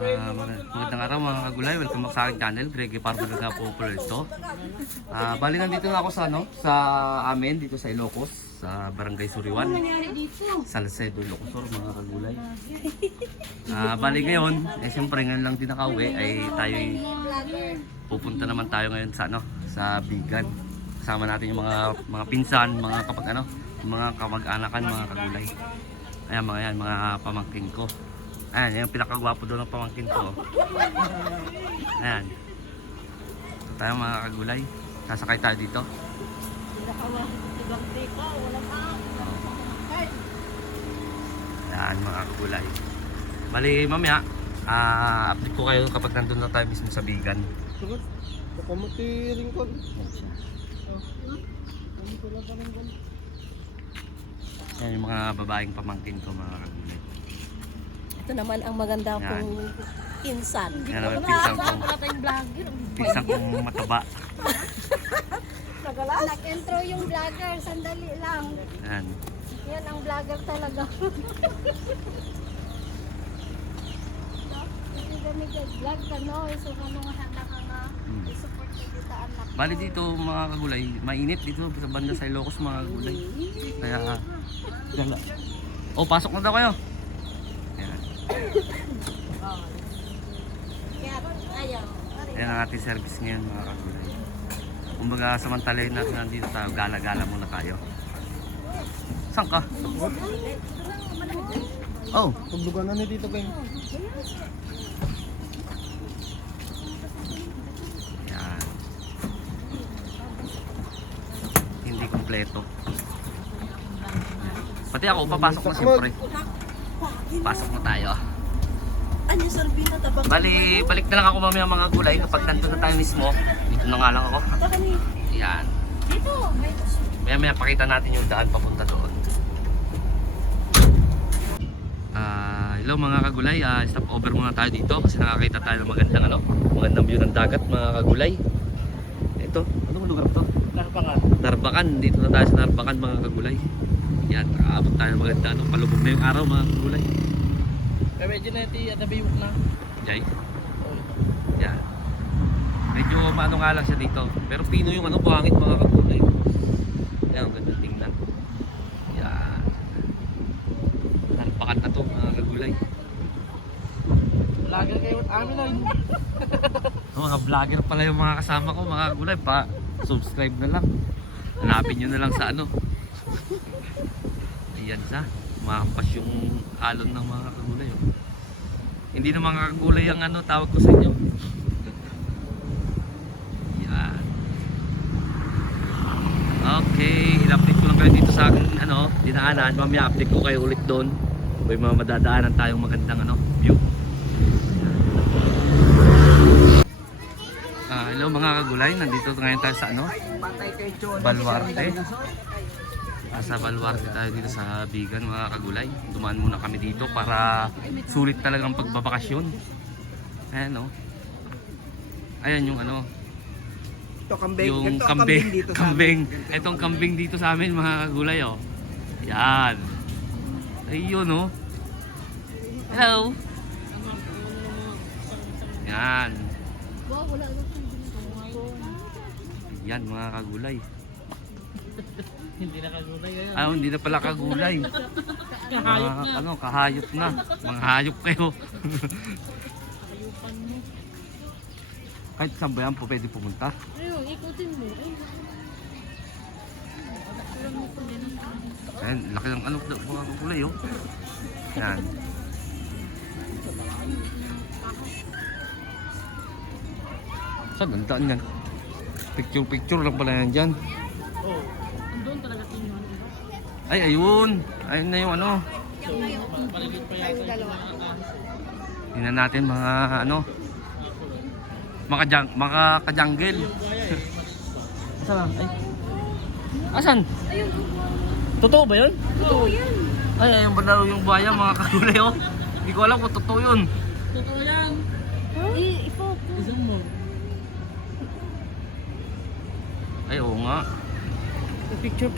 Magandang araw mga kagulay, welcome back sa aking channel, Greg Farmer na po po ito. Bali nandito na ako sa sa amin dito sa Ilocos, sa Barangay Suriwan, Salcedo, Ilocos Sur mga kagulay. Bali ngayon, siyempre ngayon lang din nakauwi ay tayo pupunta naman tayo ngayon sa sa Bigan. Kasama natin yung mga pinsan, mga mga kamag-anakan mga kagulay. Ayan mga pamangkin ko. Ayan, yung pinakagwapo doon ng pamangkin ko. Ayan. Ito tayo mga kagulay. Sasakay tayo dito. Ayan mga kagulay. Bali mamaya, update ko kayo kapag nandun na tayo mismo sa Bigan. Pakamatiring ko. Ayan yung mga babaeng pamangkin ko mga kagulay. Ito naman ang maganda kong pinsan. Yan naman pinsan kong mataba. Nag-intro yung vlogger, sandali lang. Yan. Yan ang vlogger talaga. Kasi kami vlog ka no, so kano nga handa ka nga i-support ka dito anak. Bali dito mga kagulay, mainit dito sa banda sa Ilocos mga kagulay. Kaya gala. Oh, pasok na daw kayo. Ayan ang ating service ngayon mga kagulay. Kumbaga samantalahin natin nandito tayo, gala-gala muna tayo. Saan ka? Oh, Paglugan na dito kayo. yan. Hindi kompleto. Pati ako, papasok na siyempre. Pasok na tayo. Ano sorbino tabak? Bali, balik na lang ako mamaya mga gulay kapag nandun na tayo mismo. Dito na nga lang ako. Yan. Dito, may Maya pakita natin yung daan papunta doon. Hello mga kagulay, stop over muna tayo dito kasi nakakita tayo ng magandang view ng dagat mga kagulay. Ito, anong lugar to? Narpakan. Narbacan, dito na tayo sa Narbacan mga kagulay. Yan, nakaabot tayo ng maganda, palubog na yung araw mga kagulay. Kaya medyo na ito, nabiyok na. Jay. Yan. Medyo maano nga lang siya dito. Pero pino yung buhangit mga kagulay. Yan, ang ganda tingnan. Yan. Narbacan na to mga kagulay. Vlogger kayo at amin na. Mga vlogger pala yung mga kasama ko mga kagulay. Subscribe na lang. Hanapin nyo na lang sa Ayan sa. Makampas yung alon ng mga kagulay. Hindi na mga kagulay ang tawag ko sa inyo. Yan. Okay, i-update ko lang kayo dito sa aking dinaanan. Mamaya update ko kayo ulit doon. May mga madadaanan tayong magandang view. Hello mga kagulay, nandito ngayon tayo sa Baluarte. Sa Baluarte tayo dito sa Bigan mga kagulay. Dumaan muna kami dito para sulit talagang pagbabakasyon. Ayan Ayan yung Ito kambing. yung Ito kambing dito sa kambing. Itong kambing dito sa amin mga kagulay Yan. Ayun Hello. Yan. wow, wala na. Yan mga kagulay. Hindi na kagulay yan. Hindi na pala kagulay. Kahayop na. Kahayop na. Mga hayop kayo. Kahit saan ba yan po pwede pumunta? Ayun, ikutin mo. Ayan, laki ng mga kagulay Yan. Saan ang daan yan? Picture lang pala yan dyan. Oo. Andun talaga tingnan. Ay, ayun. Ayun na yung Malilit pa yata. Tingnan natin mga makaka-jungle. Asan? Ay. Asan? Totoo ba yun? Oo, yan. Ay, ayun ba daw yung buhaya mga kagulay Hindi ko alam kung totoo yun. Totoo yan. I-focus. Isang mo. Ay, oo nga. Picture.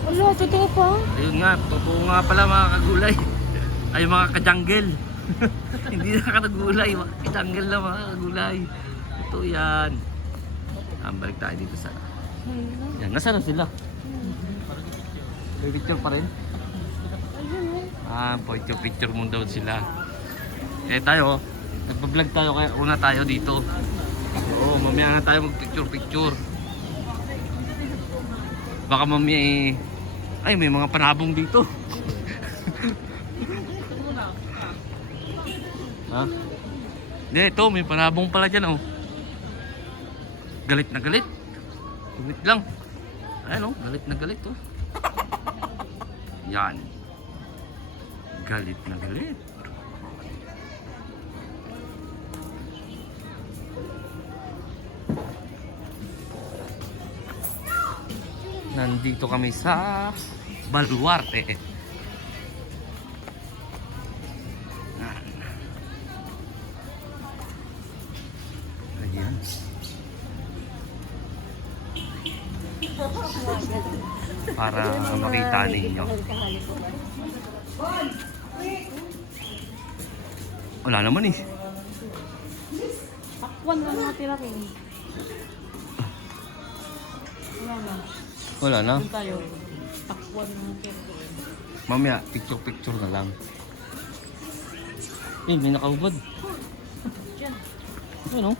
Ano, totoo pa? Ayun nga, totoo nga pala mga kagulay. Ay mga ka-jungle. Hindi na ka nagulay. Itanggal na mga kagulay. Ito yan. Balik tayo dito sa... Yan, nasaan na sila? May picture pa rin? Picture mo daw sila. Eh tayo, nagpa-vlog tayo kaya una tayo dito. Oo, mamaya na tayo mag-picture. Baka mamaya ay may mga panabong dito. Ha? Hindi, ito may panabong pala dyan oh. Galit na galit. Wait lang. Ayan oh, galit na galit oh. Yan. Galit na galit. Nandito kami sa Baluarte. Ayan. Para makita ninyo. Wala naman eh. Takwan na natira rin. Wala na. Wala na. Doon tayo. Takwan na natira rin. Mamaya, picture na lang. Eh, may nakaubad. Diyan. Ano?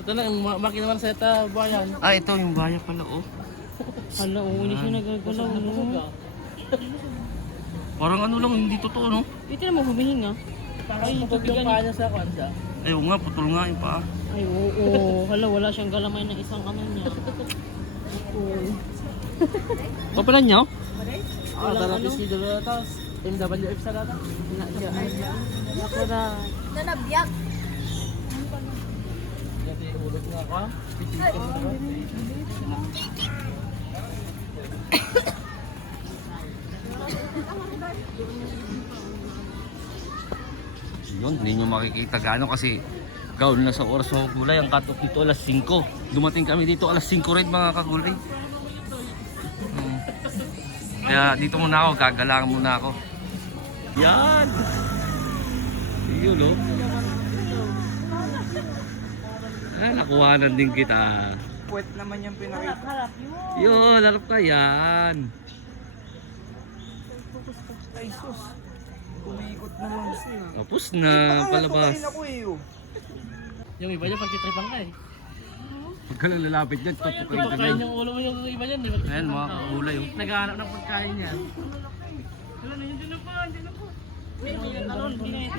Ito lang, makina man sa ita bayan. Ah, ito yung baya pala oh. Hala, hindi siya nagagalaw. Parang ano lang, hindi totoo no? Dito na mo humihinga. Ay, tubigan niya sa kansa. Ay, oo nga, putol nga yung paa. Ay, oo. Hala, wala siyang galamay ng isang ano niya. Oo. Papalan niyo? Walang ano. Tapos, MWF sa data. Ako na. Nanabyak. Dati ulog nga ka. Pisikin mo na. Yun, hindi nyo makikita gaano kasi gaul na sa oras ng gulay. Ang cut-off dito alas 5. Dumating kami dito alas 5 rin mga kagulay. Kaya dito muna ako, gagalangan muna ako. Yan! Yun o. Nakuhanan din kita. Puwet naman yung pinakita. Yun, harap ka yan. Ay sus. Umiikot na lang siya. Tapos na, palabas. Pakain ako eh. Oh. Yung iba niya, pagkitripan ka eh. Pagka lalapit dyan, tutukin ka Pagkain dyan. yung ulo mo yung iba niyan. Ayan, mga kulay oh. Naghahanap ng pagkain niya. Wala na, hindi na pa, hindi na pa.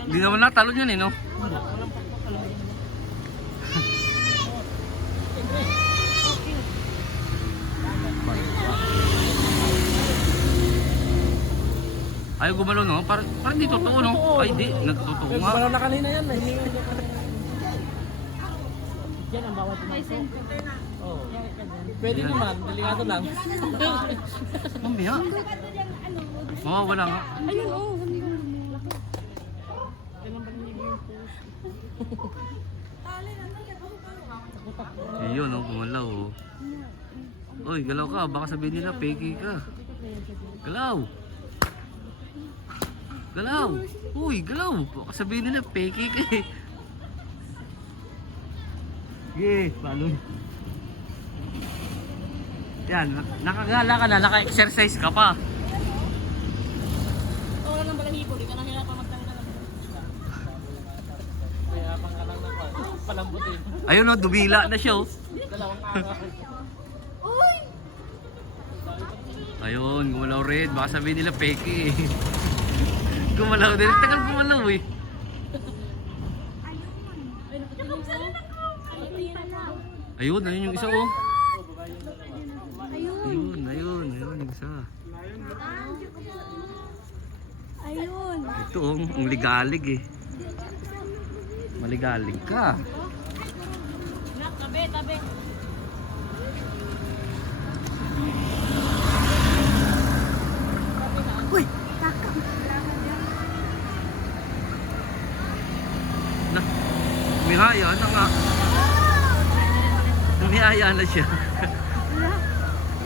Hindi naman natalon yun eh, no? Ayaw gumalaw no? Parang di totoo no? Ay di, nagtotoo nga. Parang na kanina yan eh. Yan ang bawat pumasok. Oo. Pwede naman, delikado lang. Mamaya. Oo, wala nga. Ayun, oh. Ayun no, gumalaw oh. Oy, galaw ka, baka sabihin nila peki ka. Galaw. Galaw. Uy, galaw. Baka sabihin nila peki ka eh. Sige, balon. Yan, nakagala ka na, naka-exercise ka pa. Wala nang balahibo, di ka na hirap magtanggal. Kaya pang ka lang na palambutin. Ayun no, dumila na siya oh. Dalawang araw. Ayun, gumalaw rin. Baka sabihin nila peki eh. Gumalaw din. Tagal gumalaw eh. Ayun, ayun yung isa oh. Ayun yung isa. Ayun. Ito oh, ang ligalig eh. Maligalig ka. Tabi, tabi. Uy, Na, umihaya na nga. Umihaya na siya.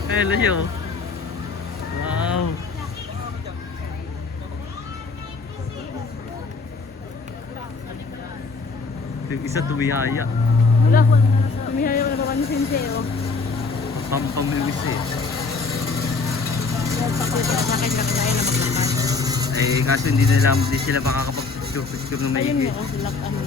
Ayun na siya oh. Wow. Yung isa tumihaya. Wala, tumihaya ko na papansin sa'yo. Pampam yung isa eh. Sakit lang tayo na maglakad. Eh kaso hindi sila makakapag-picture ng Ayun maigi. nga, sila ano.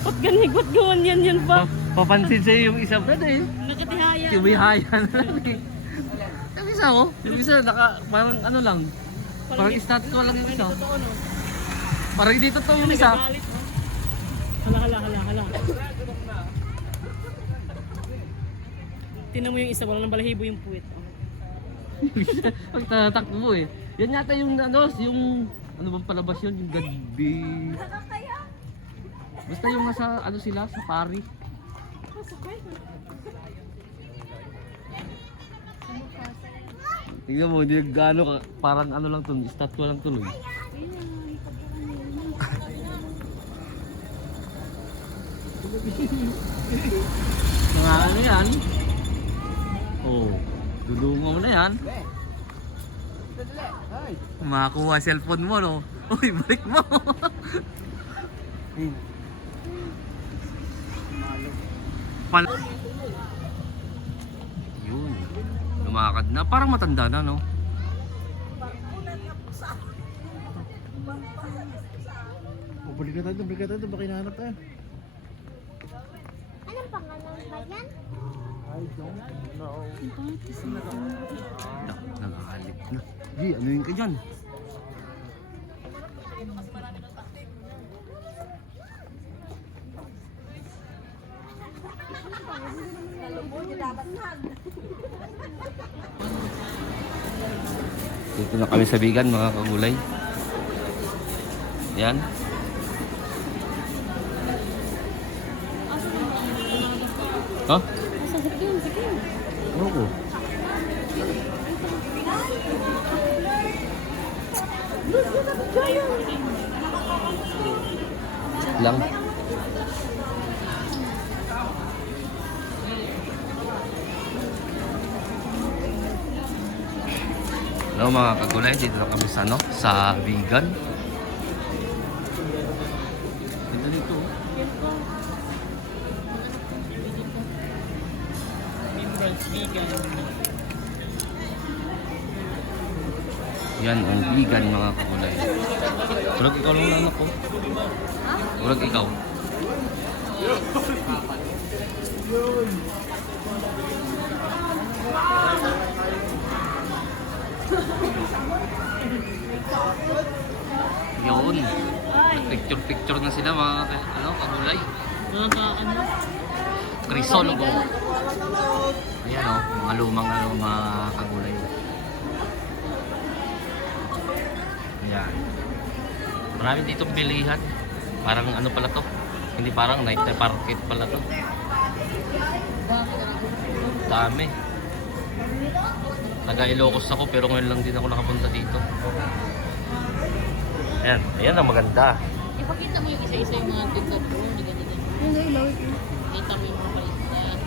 Ba't ganigot gawan yan pa? Papansin sa'yo yung isa, brad eh. Nakatihaya. Tumihaya na lang eh. Yung isa oh, yung isa parang ano lang. Parang statue lang yung isa. Totoo no? Parang dito to yung isa. Nagagalit, no? Hala. Tinan mo yung isa, wala nang balahibo yung puwit. Oh. Pag tatakbo mo eh. Yan yata yung ano bang palabas yun? Yung Gadbi. Basta yung nasa ano sila sa Paris. Tingnan mo, hindi gaano ka, parang ano lang to, statue lang tuloy. Mga ano yan? Oh, dudungaw na yan. Makakuha cellphone mo, no? Uy, balik mo! Yun. Lumakad na. Parang matanda na, no? Balik ka tayo, baka hinahanap tayo. Anong pangalan ba yan? I don't know. Nagkakalit na. Di, ano yun ka dyan? Dito na kami sa Bigan, mga kagulay. Yan. Ha? Sige. Oo. Lang. Hello mga kagulay, dito na kami sa sa Bigan. Dito. Minerals, vegan. Yan ang Bigan mga kagulay. Urag ikaw lang anak ko. Urag ikaw. Yun. Picture na sila mga kagulay. Ano? Crisologo. Ayan o, mga lumang mga kagulay. Ayan. Marami ditong bilihan. Parang ano pala to? Hindi parang night market pala to. Dami. Taga Ilocos ako pero ngayon lang din ako nakapunta dito. Ayan, ayan ang maganda. Ipakita mo yung isa-isa yung mga tindahan ko. Kita mo yung mga baliktad.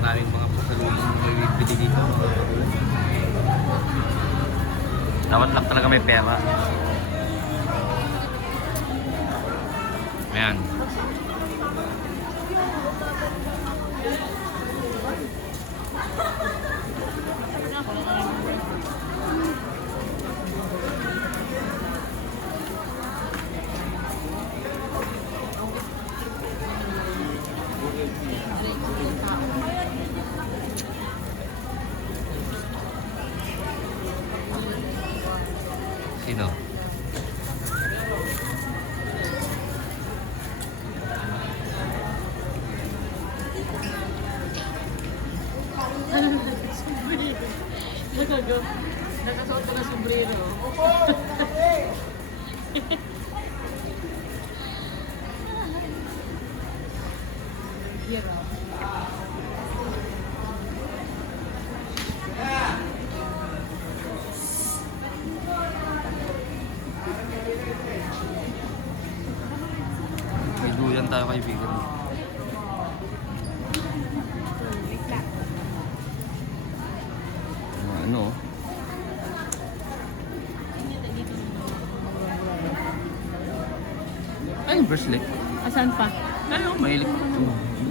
Maraming mga pasalubong na may bibili dito. Dapat lang talaga may pera. Ayan. Sino? Nakasuot ka na sombrero. May duyan tayo kaibigan. Ano? bracelet. Asan pa? Ano, mahilig.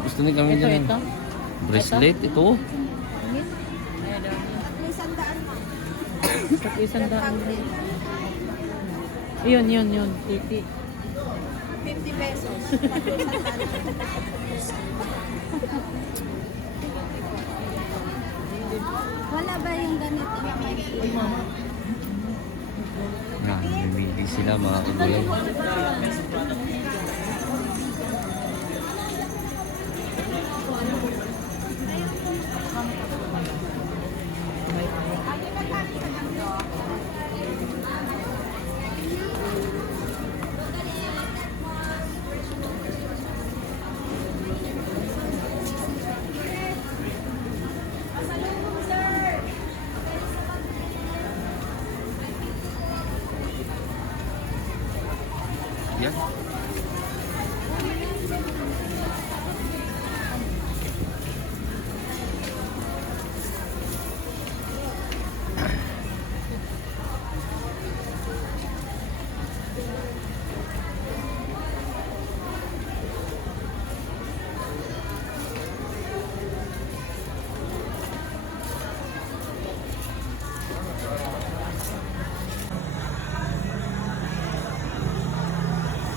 Gusto din kami Ito, dyan. ito. Bracelet, ito. Sa isang daan. Yun. Titi. 50 pesos. Wala ba yung ganito? Namimili sila mga kagulay. Yan.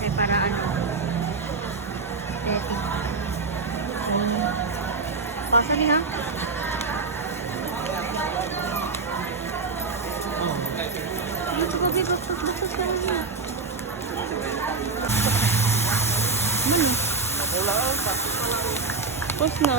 Ay, para ano? Teti. Pasan ha? Ito ko bigot. Batas ka rin na. Pos na.